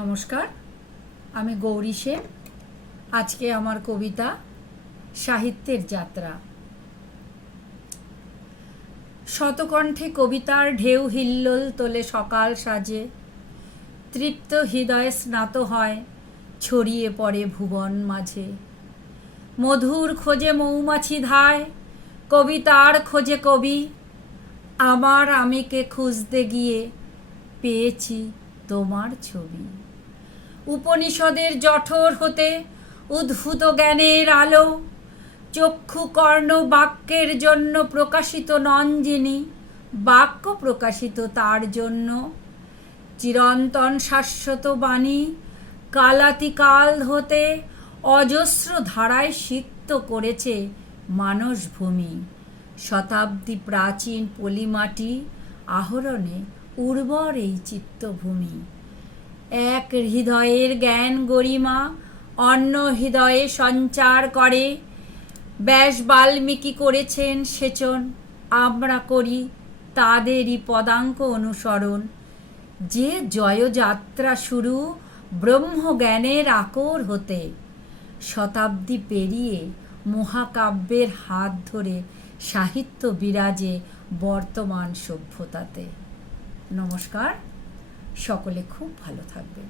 নমস্কার, আমি গৌরী সেন। আজকে আমার কবিতা সাহিত্যের যাত্রা। শতকণ্ঠে কবিতার ঢেউ হিল্লোল তোলে সকাল সাজে, তৃপ্ত হৃদয়ে স্নাত হয়, ছড়িয়ে পড়ে ভুবন মাঝে। মধুর খোঁজে মৌমাছি ধায়, কবিতার খোঁজে কবি। আমার আমিকে খুঁজতে গিয়ে পেয়েছি তোমার ছবি। উপনিষদের জঠর হতে উদ্ভূত জ্ঞানের আলো, চক্ষু কর্ণ বাক্যের জন্য প্রকাশিত নন যিনি, বাক্য প্রকাশিত তার জন্য। চিরন্তন শাশ্বত বাণী কালাতিকাল হতে অজস্র ধারায় সিক্ত করেছে মানসভূমি। শতাব্দী প্রাচীন পলিমাটি আহরণে উর্বর এই চিত্তভূমি। এক হৃদয়ের জ্ঞান গরিমা অন্য হৃদয়ে সঞ্চার করে। ব্যাস বাল্মীকি করেছেন সেচন, আমরা করি তাদেরই পদাঙ্ক অনুসরণ। যে জয়যাত্রা শুরু ব্রহ্মজ্ঞানের আকর হতে, শতাব্দী পেরিয়ে মহাকাব্যের হাত ধরে সাহিত্য বিরাজে বর্তমান সভ্যতাতে। নমস্কার, সকলে খুব ভালো থাকবেন।